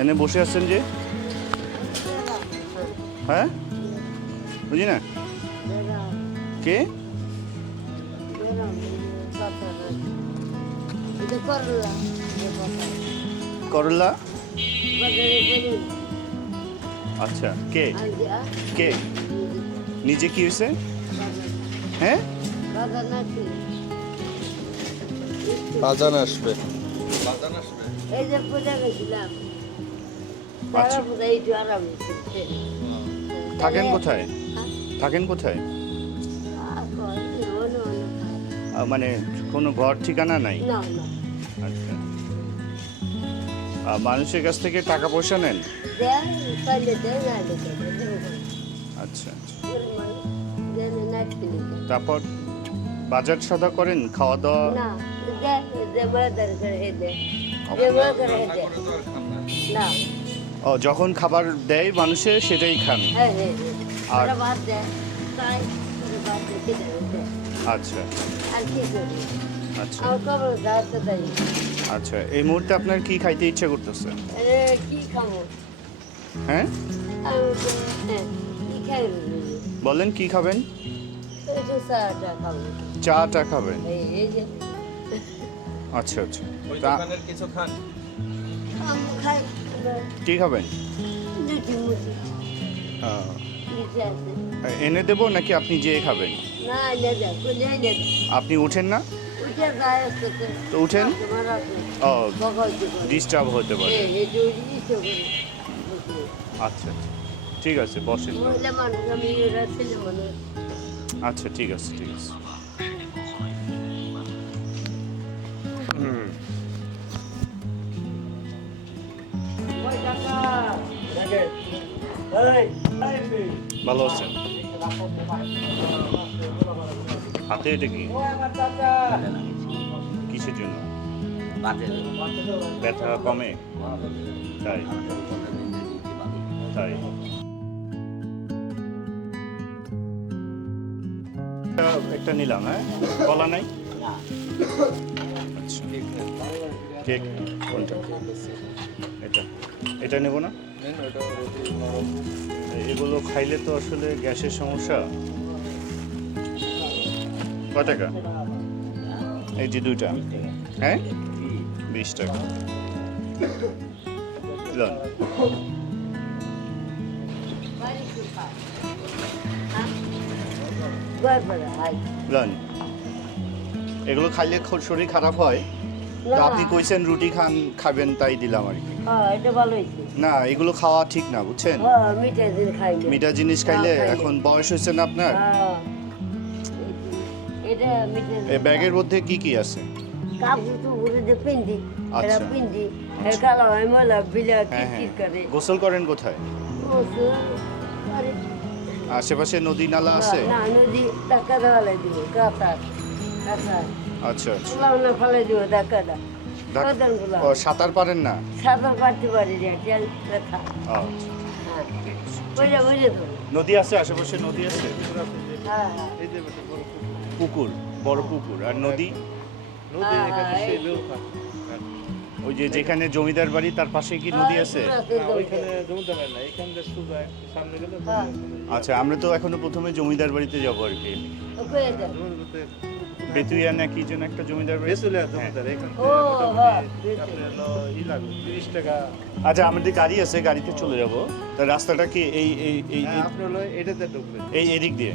এনে বসে আছেন যে? হ্যাঁ? বুঝি না? কে? করলা? আচ্ছা কে? কে? নিজে কি হয়েছে? হ্যাঁ? বাজান আসবে। এই যে পূজা গেছিলাম। আচ্ছা। তারা পূজা একটু আরাম থাকেন কোথায়? থাকেন কোথায়? মানে কোনো ঘর ঠিকানা নাই? আচ্ছা। মানুষের কাছ থেকে টাকা পয়সা নেন? আচ্ছা তারপর বাজার সদা করেন খাওয়া দাওয়া? দেয় না ও যখন খাবার দেয় মানুষে সেটাই খান। হ্যাঁ হ্যাঁ আর- দেয় তাই দেয় আচ্ছা। আর কি করি আচ্ছা কবর আচ্ছা। এই মুহূর্তে আপনার কি খাইতে ইচ্ছা করতেছে? কি খাব হ্যাঁ? বলেন কি খাবেন? চাটা খাব চাটা খাবেন। এই যে আচ্ছা আচ্ছা। ওই তা দোকানের কিছু খান। কি খাবেন? এনে দেবো নাকি আপনি যেয়ে খাবেন? আপনি উঠেন না? তো উঠেন। ও ডিস্টার্ব হতে পারে। এই এই যে ইচ্ছে করে। আচ্ছা আচ্ছা। ঠিক আছে বসেন। আচ্ছা ঠিক আছে ঠিক আছে। ভালো আছেন? হাতে এটা কি? কিসের জন্য? ব্যথা কমে? তাই? তাই। একটা- নিলাম হ্যাঁ? কলা নাই? আচ্ছা। কেক, কোনটা? এটা। এটা নেব না? এগুলো খাইলে তো আসলে গ্যাসের সমস্যা। কত টাকা? এই যে দুইটা। হ্যাঁ? বিশ টাকা। এগুলো খাইলে শরীর খারাপ হয়। তো আপনি কইছেন রুটি খান খাবেন তাই দিলাম আর কি। হ্যাঁ এটা না এগুলো খাওয়া ঠিক না বুঝছেন? হ্যাঁ মিঠা জিনিস খাইলে। এখন বয়স হয়েছে না আপনার? হ্যাঁ। এই ব্যাগের মধ্যে কি কি আছে? আচ্ছা। করে? গোসল করেন কোথায়? আশেপাশে নদী নালা আছে? না নদী টাকা কাতা আচ্ছা আচ্ছা। না ফেলে দিব টাকাটা ডাক- ও সাঁতার পারেন না? সাঁতার কাটতে পারি ব্যথা। আচ্ছা হ্যাঁ বুঝে বুঝে তো? নদী আছে আশেপাশে নদী আছে? হ্যাঁ। হ্যাঁ পুকুর। বড় পুকুর। আর নদী? হ্যাঁ, হ্যাঁ, ওই যে যেখানে জমিদার বাড়ি তার পাশে কি নদী আছে? আচ্ছা আমরা তো এখনও প্রথমে জমিদার বাড়িতে যাব আর কি। না কি যেন একটা জমিদার হ্যাঁ। ও টাকা। আচ্ছা আমাদের গাড়ি আছে গাড়িতে চলে যাব। তা রাস্তাটা কি এই এই এই আপনার আপনি হলো এটাতে ঢুকবেন এই এদিক দিয়ে?